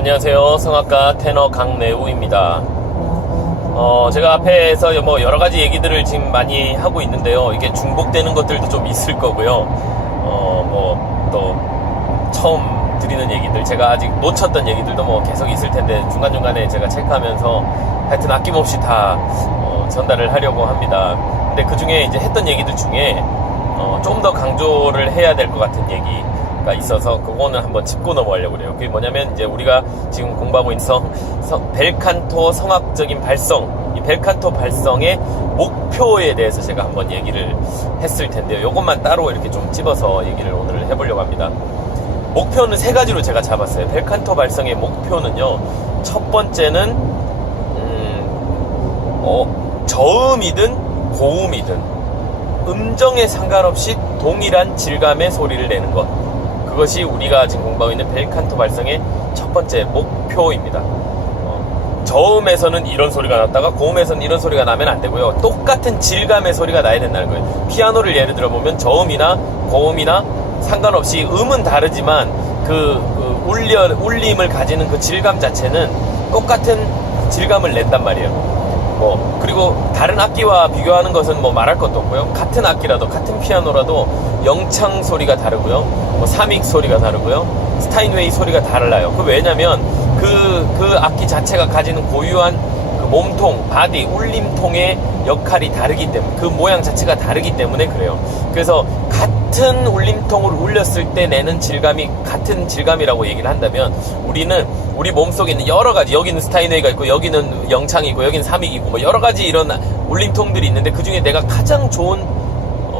안녕하세요. 성악가 테너 강래우입니다. 제가 앞에서 뭐 여러가지 얘기들을 지금 많이 하고 있는데요. 이게 중복되는 것들도 좀 있을 거고요. 또 처음 드리는 얘기들, 제가 아직 놓쳤던 얘기들도 뭐 계속 있을 텐데 중간중간에 제가 체크하면서 하여튼 아낌없이 다 전달을 하려고 합니다. 근데 그 중에 이제 했던 얘기들 중에 좀 더 강조를 해야 될 것 같은 얘기가 있어서 그거는 한번 짚고 넘어가려고 그래요. 그게 뭐냐면 이제 우리가 지금 공부하고 있는 벨칸토 성악적인 발성, 이 벨칸토 발성의 목표에 대해서 제가 한번 얘기를 했을 텐데요. 요것만 따로 이렇게 좀 집어서 얘기를 오늘 해보려고 합니다. 목표는 세 가지로 제가 잡았어요. 벨칸토 발성의 목표는요, 첫 번째는 저음이든 고음이든 음정에 상관없이 동일한 질감의 소리를 내는 것, 그것이 우리가 지금 공부하고 있는 벨칸토 발성의 첫 번째 목표입니다. 저음에서는 이런 소리가 났다가 고음에서는 이런 소리가 나면 안 되고요. 똑같은 질감의 소리가 나야 된다는 거예요. 피아노를 예를 들어보면 저음이나 고음이나 상관없이 음은 다르지만 울림을 가지는 그 질감 자체는 똑같은 질감을 낸단 말이에요. 그리고 다른 악기와 비교하는 것은 뭐 말할 것도 없고요. 같은 악기라도, 같은 피아노라도 영창 소리가 다르고요. 삼익 소리가 다르고요. 스타인웨이 소리가 달라요. 왜냐면 그 악기 자체가 가지는 고유한 그 몸통, 바디, 울림통의 역할이 다르기 때문에, 그 모양 자체가 다르기 때문에 그래요. 그래서 같은 울림통을 울렸을 때 내는 질감이 같은 질감이라고 얘기를 한다면, 우리 몸속에 있는 여러 가지, 여기는 스타인웨이가 있고, 여기는 영창이 있고, 여기는 삼익이 있고, 뭐 여러 가지 이런 울림통들이 있는데, 그 중에 내가 가장 좋은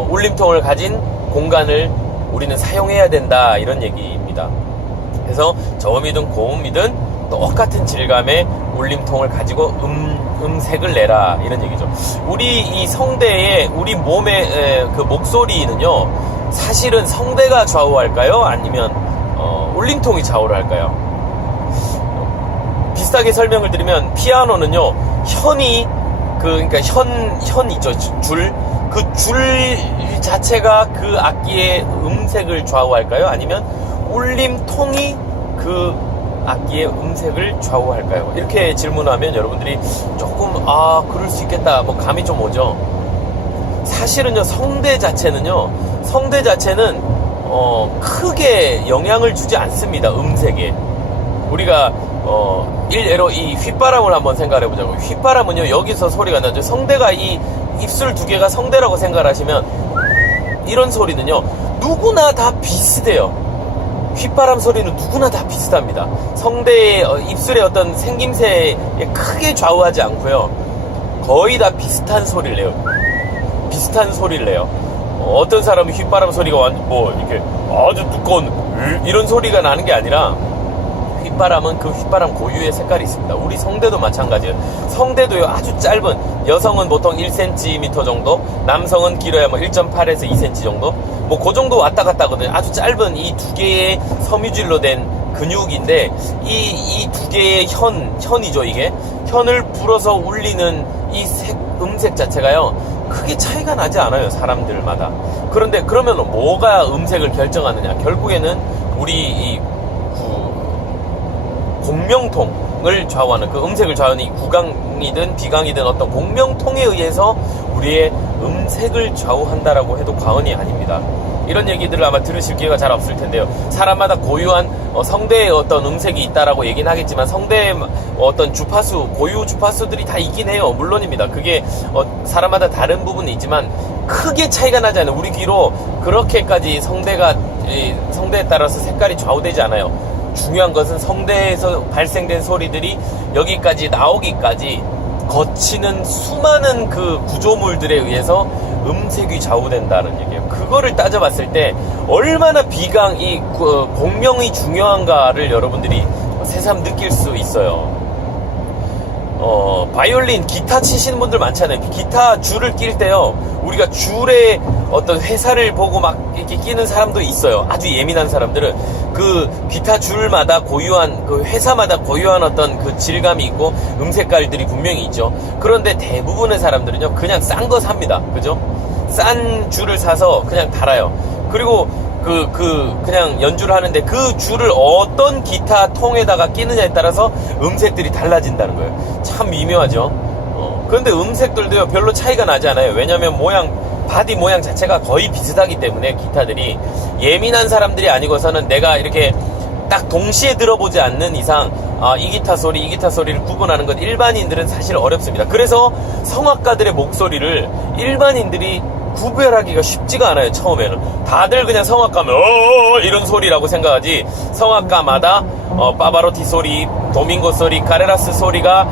울림통을 가진 공간을 우리는 사용해야 된다, 이런 얘기입니다. 그래서 저음이든 고음이든 똑같은 질감의 울림통을 가지고 음색을 내라, 이런 얘기죠. 우리 이 성대의, 우리 몸의 그 목소리는요, 사실은 성대가 좌우할까요? 아니면 울림통이 좌우를 할까요? 비슷하게 설명을 드리면, 피아노는요, 그러니까 현 있죠, 그 줄 자체가 그 악기의 음색을 좌우할까요? 아니면 울림통이 그 악기의 음색을 좌우할까요? 이렇게 질문하면 여러분들이 조금 그럴 수 있겠다, 뭐 감이 좀 오죠. 사실은요, 성대 자체는 크게 영향을 주지 않습니다. 음색에. 우리가 일례로 이 휘바람을 한번 생각해 보자고요. 휘바람은요, 여기서 소리가 나죠. 성대가, 이 입술 두 개가 성대라고 생각하시면, 이런 소리는요, 누구나 다 비슷해요. 휘바람 소리는 누구나 다 비슷합니다. 성대의 입술의 어떤 생김새에 크게 좌우하지 않고요, 거의 다 비슷한 소리를 내요. 어떤 사람은 휘바람 소리가 이렇게 아주 두꺼운 이런 소리가 나는 게 아니라, 휘바람은 그 휘바람 고유의 색깔이 있습니다. 우리 성대도 마찬가지예요. 성대도요, 아주 짧은, 여성은 보통 1cm 정도, 남성은 길어야 뭐 1.8에서 2cm 정도, 뭐 그 정도 왔다 갔다 하거든요. 아주 짧은 이 두 개의 섬유질로 된 근육인데, 이 두 개의 현이죠, 이게. 현을 불어서 울리는 이 음색 자체가요, 크게 차이가 나지 않아요, 사람들마다. 그런데 그러면 뭐가 음색을 결정하느냐? 결국에는 우리 이 공명통을 좌우하는, 그 음색을 좌우하는 이 구강이든 비강이든 어떤 공명통에 의해서 우리의 음색을 좌우한다라고 해도 과언이 아닙니다. 이런 얘기들을 아마 들으실 기회가 잘 없을 텐데요. 사람마다 고유한 성대에 어떤 음색이 있다라고 얘기는 하겠지만, 성대에 어떤 주파수, 고유 주파수들이 다 있긴 해요. 물론입니다. 그게 사람마다 다른 부분이 있지만 크게 차이가 나지 않아요. 우리 귀로 그렇게까지 성대에 따라서 색깔이 좌우되지 않아요. 중요한 것은 성대에서 발생된 소리들이 여기까지 나오기까지 거치는 수많은 그 구조물들에 의해서 음색이 좌우된다는 얘기예요. 그거를 따져봤을 때 얼마나 공명이 중요한가를 여러분들이 새삼 느낄 수 있어요. 바이올린, 기타 치시는 분들 많잖아요. 기타 줄을 낄 때요, 우리가 줄에 어떤 회사를 보고 막 이렇게 끼는 사람도 있어요. 아주 예민한 사람들은 그 기타 줄마다 고유한, 그 회사마다 고유한 어떤 그 질감이 있고 음색깔들이 분명히 있죠. 그런데 대부분의 사람들은요, 그냥 싼 거 삽니다. 그죠? 싼 줄을 사서 그냥 달아요. 그리고 그냥 연주를 하는데 그 줄을 어떤 기타 통에다가 끼느냐에 따라서 음색들이 달라진다는 거예요. 참 미묘하죠. 그런데 음색들도요, 별로 차이가 나지 않아요. 왜냐면 바디 모양 자체가 거의 비슷하기 때문에 기타들이 예민한 사람들이 아니고서는 내가 이렇게 딱 동시에 들어보지 않는 이상 이 기타 소리, 이 기타 소리를 구분하는 건 일반인들은 사실 어렵습니다. 그래서 성악가들의 목소리를 일반인들이 구별하기가 쉽지가 않아요. 처음에는 다들 그냥 성악가면 이런 소리라고 생각하지, 성악가마다 파바로티 소리, 도밍고 소리, 카레라스 소리가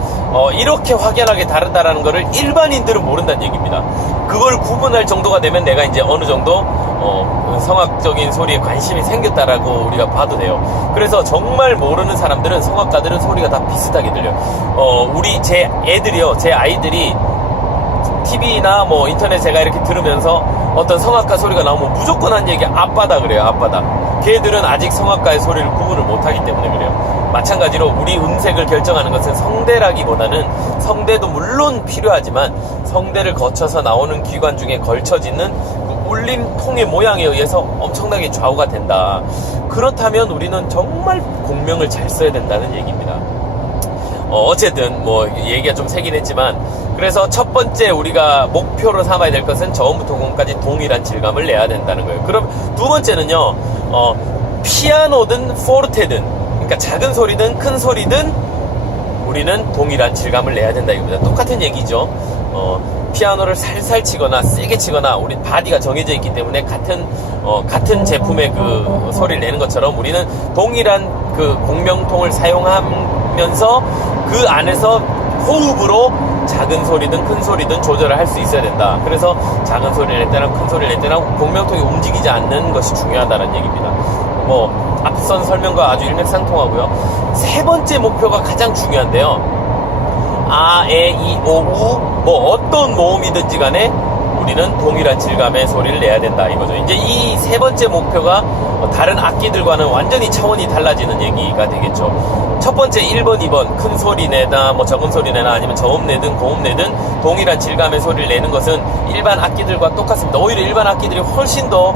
이렇게 확연하게 다르다라는 거를 일반인들은 모른다는 얘기입니다. 그걸 구분할 정도가 되면 내가 이제 어느 정도 성악적인 소리에 관심이 생겼다라고 우리가 봐도 돼요. 그래서 정말 모르는 사람들은, 성악가들은 소리가 다 비슷하게 들려요. 제 아이들이 TV나 뭐 인터넷 제가 이렇게 들으면서 어떤 성악가 소리가 나오면 무조건 한 얘기 앞바다 그래요. 앞바다. 걔들은 아직 성악가의 소리를 구분을 못하기 때문에 그래요. 마찬가지로 우리 음색을 결정하는 것은 성대라기보다는, 성대도 물론 필요하지만 성대를 거쳐서 나오는 기관 중에 걸쳐지는 그 울림통의 모양에 의해서 엄청나게 좌우가 된다. 그렇다면 우리는 정말 공명을 잘 써야 된다는 얘기입니다. 어쨌든 뭐 얘기가 좀 세긴 했지만, 그래서 첫 번째 우리가 목표로 삼아야 될 것은 저음부터 고음까지 동일한 질감을 내야 된다는 거예요. 그럼 두 번째는요, 피아노든 포르테든, 그러니까 작은 소리든 큰 소리든 우리는 동일한 질감을 내야 된다 이겁니다. 똑같은 얘기죠. 피아노를 살살 치거나 세게 치거나 우리 바디가 정해져 있기 때문에 같은 제품의 그 소리를 내는 것처럼 우리는 동일한 그 공명통을 사용하면서 그 안에서 호흡으로 작은 소리든 큰 소리든 조절을 할 수 있어야 된다. 그래서 작은 소리를 낼 때나 큰 소리를 낼 때나 공명통이 움직이지 않는 것이 중요하다는 얘기입니다. 뭐 앞선 설명과 아주 일맥상통하고요. 세 번째 목표가 가장 중요한데요. 아, 에, 이, 오, 우, 뭐 어떤 모음이든지 간에 우리는 동일한 질감의 소리를 내야 된다 이거죠. 이제 이 세 번째 목표가 다른 악기들과는 완전히 차원이 달라지는 얘기가 되겠죠. 첫 번째 1번, 2번 큰 소리 내다, 뭐 적은 소리 내나 아니면 저음 내든 고음 내든 동일한 질감의 소리를 내는 것은 일반 악기들과 똑같습니다. 오히려 일반 악기들이 훨씬 더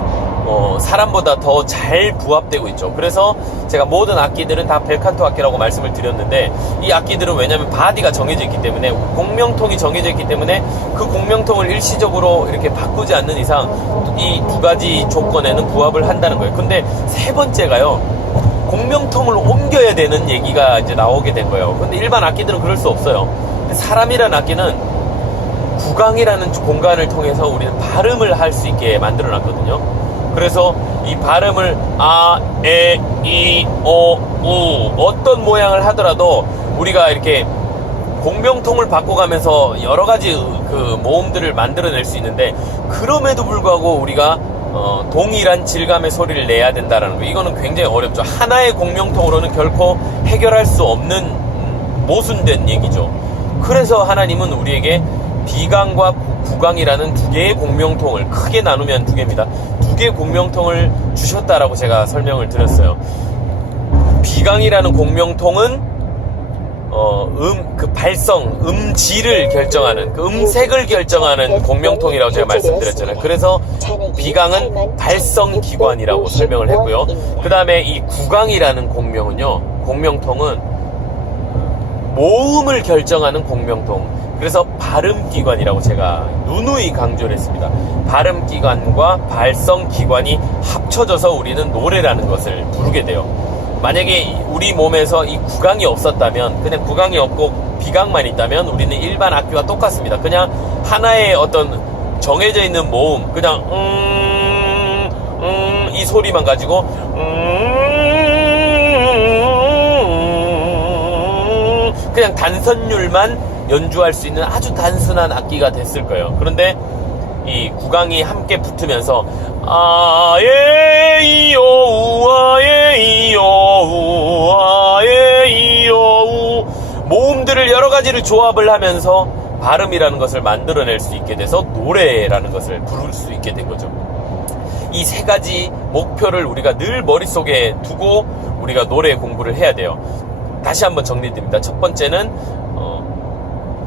사람보다 더 잘 부합되고 있죠. 그래서 제가 모든 악기들은 다 벨칸토 악기라고 말씀을 드렸는데, 이 악기들은 왜냐하면 바디가 정해져 있기 때문에, 공명통이 정해져 있기 때문에 그 공명통을 일시적으로 이렇게 바꾸지 않는 이상 이 두 가지 조건에는 부합을 한다는 거예요. 근데 세 번째가요, 공명통을 옮겨야 되는 얘기가 이제 나오게 된 거예요. 근데 일반 악기들은 그럴 수 없어요. 사람이라는 악기는 구강이라는 공간을 통해서 우리는 발음을 할 수 있게 만들어 놨거든요. 그래서 이 발음을 아, 에, 이, 오, 우 어떤 모양을 하더라도 우리가 이렇게 공명통을 바꿔가면서 여러 가지 그 모음들을 만들어낼 수 있는데, 그럼에도 불구하고 우리가 동일한 질감의 소리를 내야 된다는 거, 이거는 굉장히 어렵죠. 하나의 공명통으로는 결코 해결할 수 없는 모순된 얘기죠. 그래서 하나님은 우리에게 비강과 구강이라는 두 개의 공명통을, 크게 나누면 두 개입니다. 두 개의 공명통을 주셨다라고 제가 설명을 드렸어요. 비강이라는 공명통은 그 발성, 음질을 결정하는, 그 음색을 결정하는 공명통이라고 제가 말씀드렸잖아요. 그래서 비강은 발성 기관이라고 설명을 했고요. 그 다음에 이 구강이라는 공명통은 모음을 결정하는 공명통. 그래서 발음기관이라고 제가 누누이 강조를 했습니다. 발음기관과 발성기관이 합쳐져서 우리는 노래라는 것을 부르게 돼요. 만약에 우리 몸에서 이 구강이 없었다면, 그냥 구강이 없고 비강만 있다면 우리는 일반 악기와 똑같습니다. 그냥 하나의 어떤 정해져 있는 모음, 그냥 이 소리만 가지고 그냥 단선율만 연주할 수 있는 아주 단순한 악기가 됐을 거예요. 그런데 이 구강이 함께 붙으면서 아예이요우 아예이요우 아예이요우 모음들을 여러 가지를 조합을 하면서 발음이라는 것을 만들어낼 수 있게 돼서 노래라는 것을 부를 수 있게 된 거죠. 이 세 가지 목표를 우리가 늘 머릿속에 두고 우리가 노래 공부를 해야 돼요. 다시 한번 정리드립니다. 첫 번째는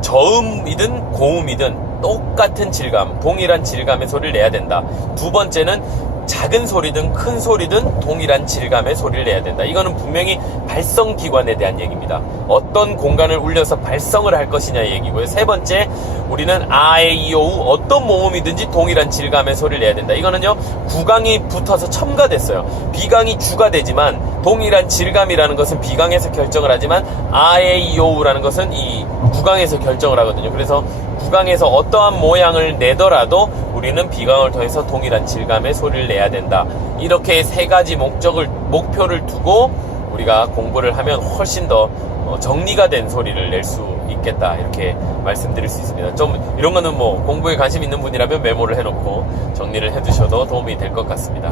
저음이든 고음이든 똑같은 질감, 동일한 질감의 소리를 내야 된다. 두 번째는 작은 소리든 큰 소리든 동일한 질감의 소리를 내야 된다. 이거는 분명히 발성 기관에 대한 얘기입니다. 어떤 공간을 울려서 발성을 할 것이냐의 얘기고요. 세 번째, 우리는 아, 에, 이, 오, 우 어떤 모음이든지 동일한 질감의 소리를 내야 된다. 이거는요, 구강이 붙어서 첨가됐어요. 비강이 주가 되지만 동일한 질감이라는 것은 비강에서 결정을 하지만 아, 에, 이, 오, 우라는 것은 이 구강에서 결정을 하거든요. 그래서 구강에서 어떠한 모양을 내더라도 우리는 비강을 통해서 동일한 질감의 소리를 내야 된다. 이렇게 세 가지 목표를 두고 우리가 공부를 하면 훨씬 더 정리가 된 소리를 낼 수 있겠다. 이렇게 말씀드릴 수 있습니다. 좀 이런 거는 뭐 공부에 관심 있는 분이라면 메모를 해놓고 정리를 해두셔도 도움이 될 것 같습니다.